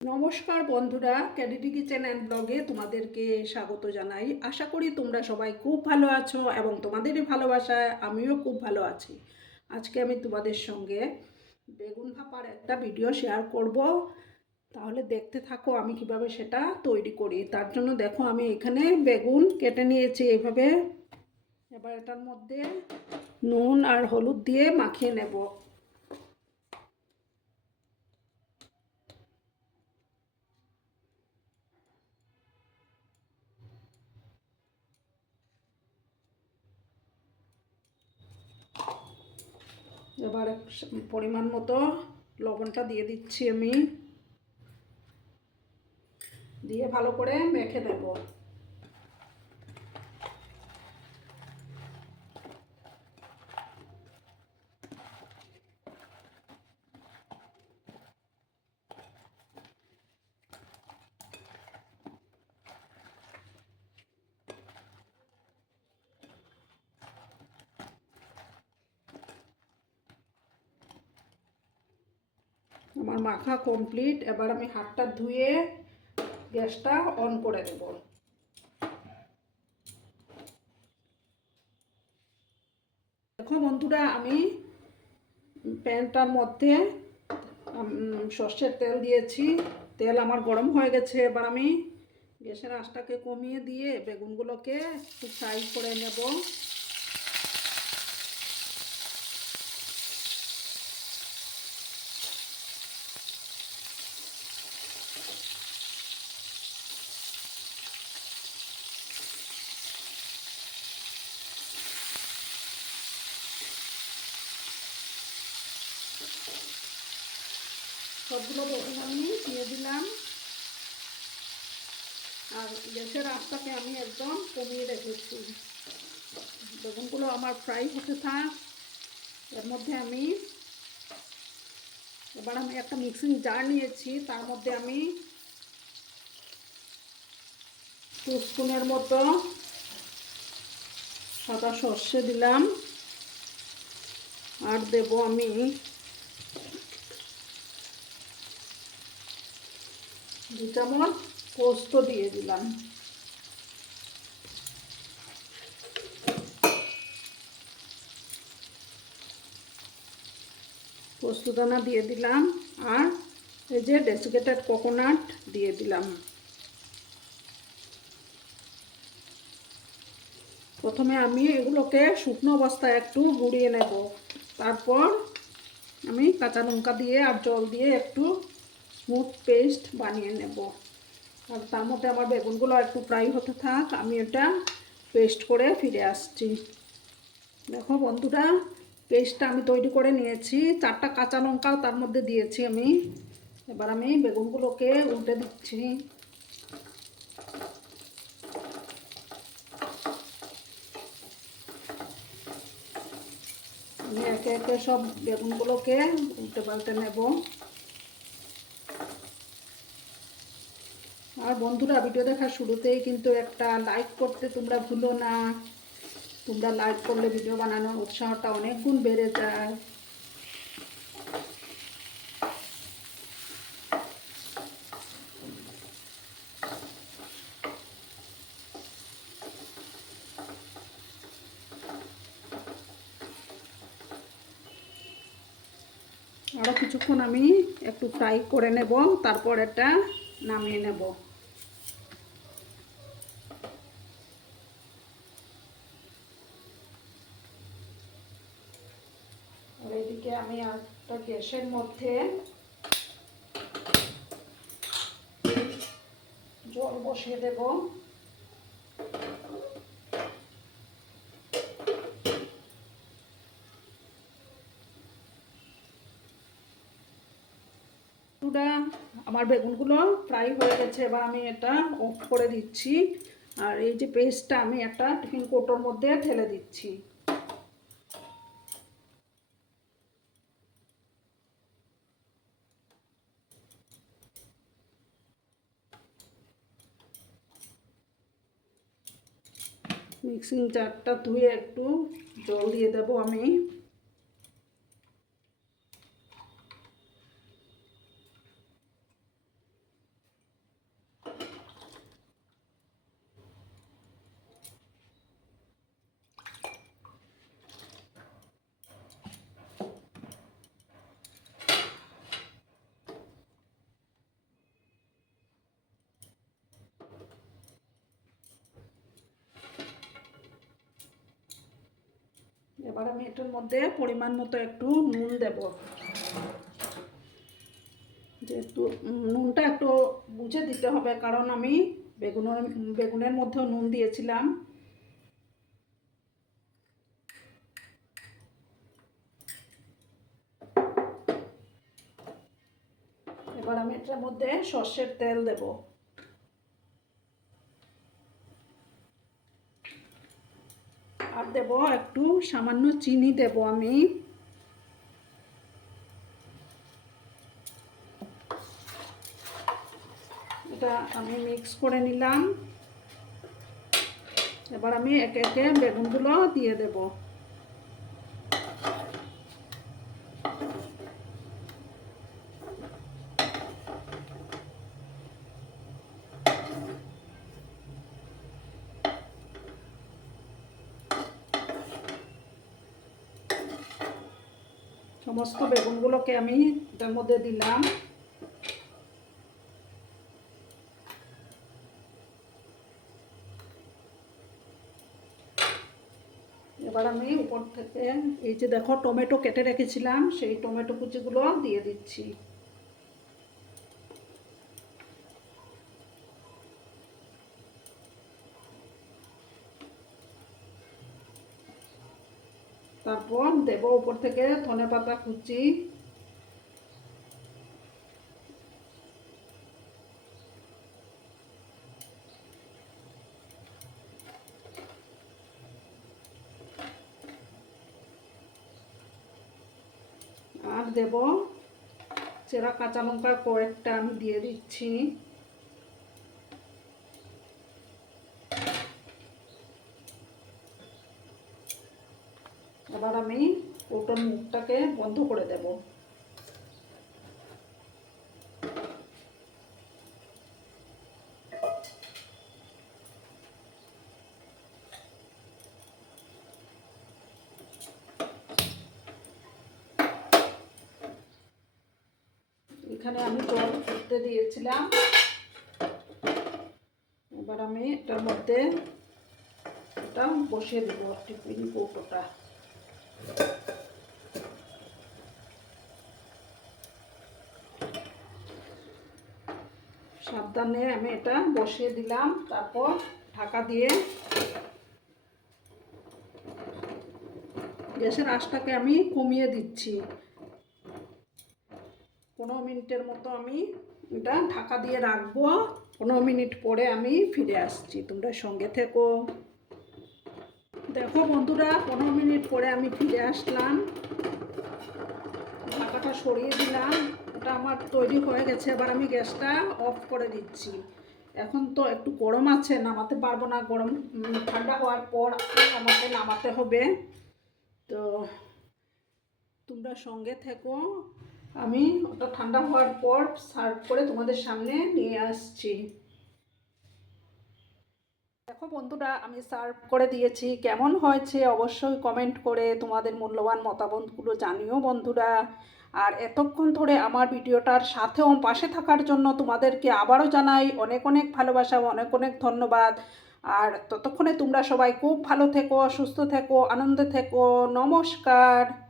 নমস্কার বন্ধুরা ক্যাডিটি kitchen and ব্লগে তোমাদেরকে স্বাগত জানাই। আশা করি তোমরা সবাই খুব ভালো আছো এবং তোমাদেরই ভালোবাসায় আমিও খুব ভালো আছি। আজকে আমি তোমাদের সঙ্গে বেগুন ভাপার একটা ভিডিও শেয়ার করব। তাহলে দেখতে থাকো আমি কীভাবে সেটা তৈরি করি। তার জন্য দেখো আমি এখানে বেগুন কেটে নিয়েছি এইভাবে এবার এটার মধ্যে নুন আর হলুদ দিয়ে মাখিয়ে নেব। এবার পরিমাণ মতো লবণটা দিয়ে দিচ্ছি আমি। দিয়ে ভালো করে মেখে দেব আমার মাখা কমপ্লিট এবার আমি হাতটা ধুয়ে গ্যাসটা অন করে দেব। দেখো বন্ধুরা, আমি প্যানটার মধ্যে সর্ষের তেল দিয়েছি। তেল আমার গরম হয়ে গেছে। এবার আমি গ্যাসের আঁচটাকে কমিয়ে দিয়ে বেগুনগুলোকে একটু ফ্রাই করে নেব। সবগুলো আমি দিয়ে দিলাম। আর গ্যাসের আঁচটাকে আমি একদম কমিয়ে রেখেছি। বেগুনগুলো আমার ফ্রাই হতে থাক। এর মধ্যে আমি এবার আমি একটা মিক্সিং জার নিয়েছি, তার মধ্যে আমি টু স্পুনের মতো সাদা সর্ষে দিলাম। আর দেব আমি দু চামচ পোস্ত দিয়ে দিলাম। পোস্তদানা দিয়ে দিলাম আর এই যে ডেসিকেটেড কোকোনাট দিয়ে দিলাম। প্রথমে আমি এগুলোকে শুকনো অবস্থায় একটু গুঁড়িয়ে নেব। তারপর আমি কাঁচা লঙ্কা দিয়ে আর জল দিয়ে একটু স্মুথ পেস্ট বানিয়ে নেব। আর তার মধ্যে আমার বেগুনগুলো একটু ফ্রাই হতে থাক, আমি এটা পেস্ট করে ফিরে আসছি। দেখো বন্ধুরা, পেস্টটা আমি তৈরি করে নিয়েছি। চারটা কাঁচা লঙ্কাও তার মধ্যে দিয়েছি আমি। এবার আমি বেগুনগুলোকে উল্টে দিচ্ছি। আমি একে একে সব বেগুনগুলোকে উল্টে পাল্টে নেব। আর বন্ধুরা ভিডিও দেখার শুরুতেই কিন্তু একটা লাইক করতে তোমরা ভুলো না। তোমরা লাইক করলে ভিডিও বানানোর উৎসাহটা অনেক গুণ বেড়ে যায়। আরও কিছুক্ষণ আমি একটু ফ্রাই করে নেব, তারপর এটা নামিয়ে নেব আর এদিকে আমি একটা গ্যাসের মধ্যে জল বসিয়ে দেব। আমার বেগুনগুলো ফ্রাই হয়ে গেছে, এবার আমি এটা অফ করে দিচ্ছি। আর এই যে পেস্টটা আমি একটা টিফিন কৌটোর মধ্যে ঢেলে দিচ্ছি। মিক্সিং জারটা ধুয়ে একটু জল দিয়ে দেবো আমি। এবার আমি এটার মধ্যে পরিমাণ মতো একটু নুন দেব। যেহেতু নুনটা একটু বুঝে দিতে হবে, কারণ আমি বেগুনের বেগুনের মধ্যেও নুন দিয়েছিলাম। এবার আমি এটার মধ্যে সর্ষের তেল দেব। আর দেব একটু সামান্য চিনি দেব আমি। এটা আমি মিক্স করে নিলাম। এবার আমি একে একে বেগুনগুলো দিয়ে দেব। সমস্ত বেগুনগুলোকে আমি এটার মধ্যে দিলাম। এবার আমি উপর থেকে এই যে দেখো টমেটো কেটে রেখেছিলাম, সেই টমেটো কুচিগুলো দিয়ে দিচ্ছি। তারপর দেব উপর থেকে ধনে পাতা কুচি। আর দেব চেরা কাঁচা লঙ্কা কয়েকটা আমি দিয়ে দিচ্ছি এবার আমি কৌটোর মুখটাকে বন্ধ করে দেব। এখানে আমি জল ফুটতে দিয়েছিলাম। এবার আমি এটার মধ্যে এটা বসিয়ে দেবো, টিফিন কৌটোটা। সাবধানে আমি এটা বসিয়ে দিলাম, তারপর ঢাকা দিয়ে গ্যাসের আঁচটাকে আমি কমিয়ে দিচ্ছি। পনেরো মিনিটের মতো আমি এটা ঢাকা দিয়ে রাখব। পনেরো মিনিট পরে আমি ফিরে আসছি, তোমরা সঙ্গে থেকো। দেখো বন্ধুরা, পনেরো মিনিট পরে আমি ফিরে আসলাম। ঢাকাটা সরিয়ে দিলাম। ওটা আমার তৈরি হয়ে গেছে, এবার আমি গ্যাসটা অফ করে দিচ্ছি। এখন তো একটু গরম আছে, নামাতে পারব না। গরম ঠান্ডা হওয়ার পর আমাকে নামাতে হবে। তো তোমরা সঙ্গে থেকো। আমি ওটা ঠান্ডা হওয়ার পর সার্ভ করে তোমাদের সামনে নিয়ে আসছি। দেখো বন্ধুরা, আমি সার্ভ করে দিয়েছি। কেমন হয়েছে অবশ্যই কমেন্ট করে তোমাদের মূল্যবান মতামতগুলো জানিও বন্ধুরা। আর এতক্ষণ ধরে আমার ভিডিওটার সাথেও পাশে থাকার জন্য তোমাদেরকে আবারও জানাই অনেক অনেক ভালোবাসা, অনেক অনেক ধন্যবাদ। আর ততক্ষণে তোমরা সবাই খুব ভালো থেকো, সুস্থ থেকো, আনন্দে থেকো। নমস্কার।